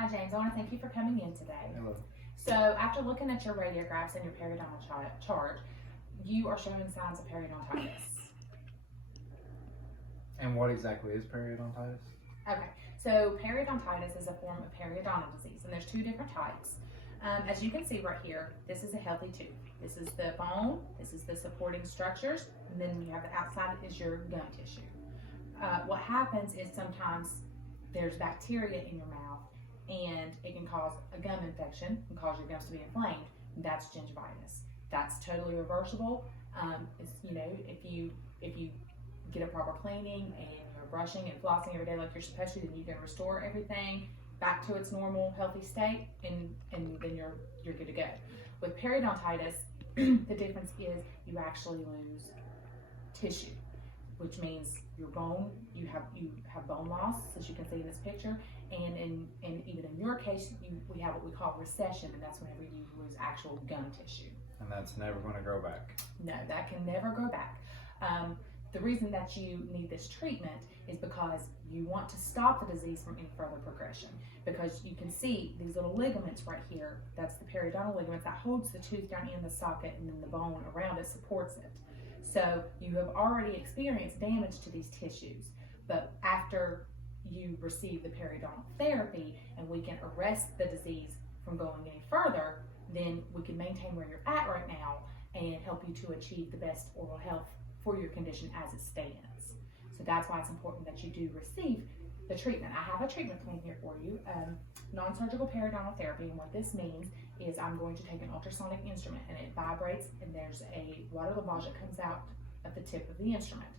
Hi James, I want to thank you for coming in today. Hello. So after looking at your radiographs and your periodontal chart, you are showing signs of periodontitis. And what exactly is periodontitis? Okay, so periodontitis is a form of periodontal disease, and there's two different types. As you can see right here, this is a healthy tooth. This is the bone, this is the supporting structures, and then you have the outside is your gum tissue. What happens is sometimes there's bacteria in your mouth, and it can cause a gum infection and cause your gums to be inflamed. That's gingivitis. That's totally reversible. It's, if you get a proper cleaning and you're brushing and flossing every day like you're supposed to, then you can restore everything back to its normal healthy state, and then you're good to go. With periodontitis, the difference is you actually lose tissue, which means your bone, you have bone loss, as you can see in this picture, and even in your case, we have what we call recession, and that's whenever you lose actual gum tissue. And that's never going to grow back. No, that can never grow back. The reason that you need this treatment is because you want to stop the disease from any further progression. Because you can see these little ligaments right here, that's the periodontal ligaments that holds the tooth down in the socket, and then the bone around it supports it. So you have already experienced damage to these tissues, but after you receive the periodontal therapy and we can arrest the disease from going any further, then we can maintain where you're at right now and help you to achieve the best oral health for your condition as it stands. So that's why it's important that you do receive the treatment. I have a treatment plan here for you, non-surgical periodontal therapy, and what this means is I'm going to take an ultrasonic instrument, and it vibrates, and there's a water lavage that comes out at the tip of the instrument.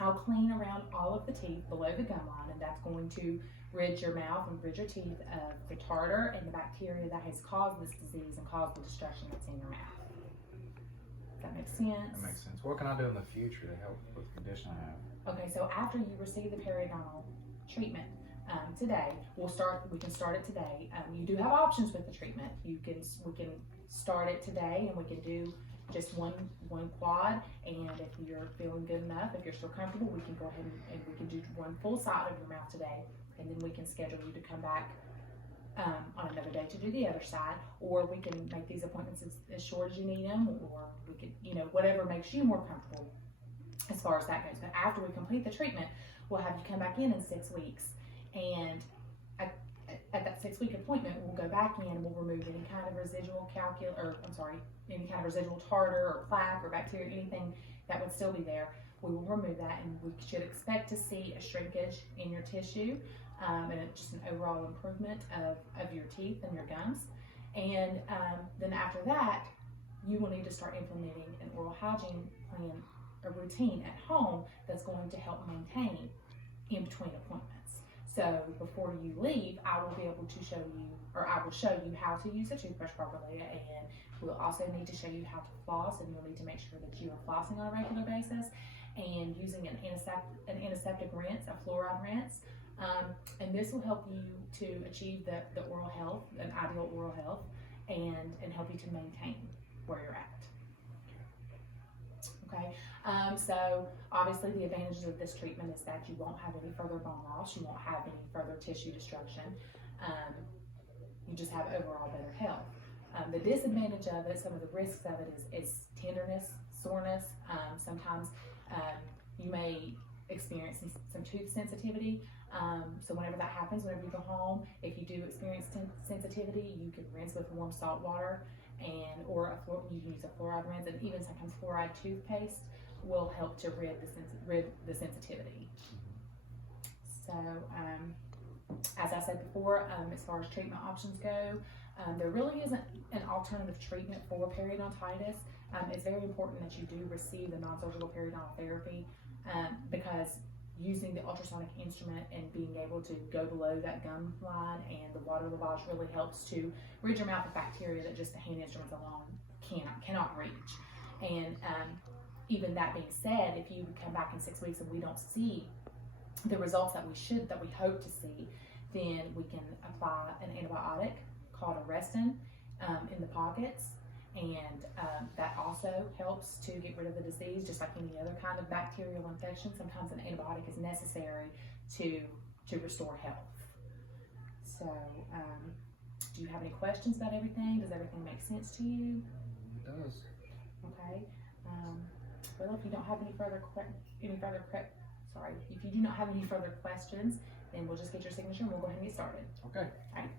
I'll clean around all of the teeth below the gum line, and that's going to rid your mouth and rid your teeth of the tartar and the bacteria that has caused this disease and caused the destruction that's in your mouth. Does that make sense? That makes sense. What can I do in the future to help with the condition I have? Okay, so after you receive the periodontal treatment today, we can start it today. You do have options with the treatment. We can start it today, and we can do just one quad, and if you're feeling good enough, if you're still comfortable, we can go ahead and we can do one full side of your mouth today, and then we can schedule you to come back on another day to do the other side, or we can make these appointments as short as you need them, or we could, whatever makes you more comfortable as far as that goes. But after we complete the treatment, we'll have you come back in 6 weeks, and at that 6-week appointment, we'll go back in and we'll remove any kind of residual any kind of residual tartar or plaque or bacteria, anything that would still be there. We will remove that, and we should expect to see a shrinkage in your tissue, and just an overall improvement of your teeth and your gums. And then after that, you will need to start implementing an oral hygiene plan, a routine at home that's going to help maintain in between appointments. So before you leave, I will be able to show you, or I will show you how to use a toothbrush properly, and we'll also need to show you how to floss, and you'll need to make sure that you are flossing on a regular basis and using an antiseptic rinse, a fluoride rinse. And this will help you to achieve the oral health, an ideal oral health, and help you to maintain where you're at. Okay, so obviously the advantages of this treatment is that you won't have any further bone loss, you won't have any further tissue destruction, you just have overall better health. The disadvantage of it, some of the risks of it is tenderness, soreness. Sometimes you may experience some tooth sensitivity. So whenever that happens, whenever you go home, if you do experience sensitivity, you can rinse with warm salt water, or you can use a fluoride rinse, and even sometimes fluoride toothpaste will help to rid the sensitivity. So as I said before, as far as treatment options go, there really isn't an alternative treatment for periodontitis. It's very important that you do receive the non-surgical periodontal therapy, because using the ultrasonic instrument and being able to go below that gum line and the water lavage really helps to rid your mouth of bacteria that just the hand instruments alone cannot reach. And even that being said, if you come back in 6 weeks and we don't see the results that we hope to see, then we can apply an antibiotic called Arrestin in the pockets, and that also helps to get rid of the disease. Just like any other kind of bacterial infection, sometimes an antibiotic is necessary to restore health. So, do you have any questions about everything? Does everything make sense to you? It does. Okay. Well, if you don't have if you do not have any further questions, then we'll just get your signature and we'll go ahead and get started. Okay. All right.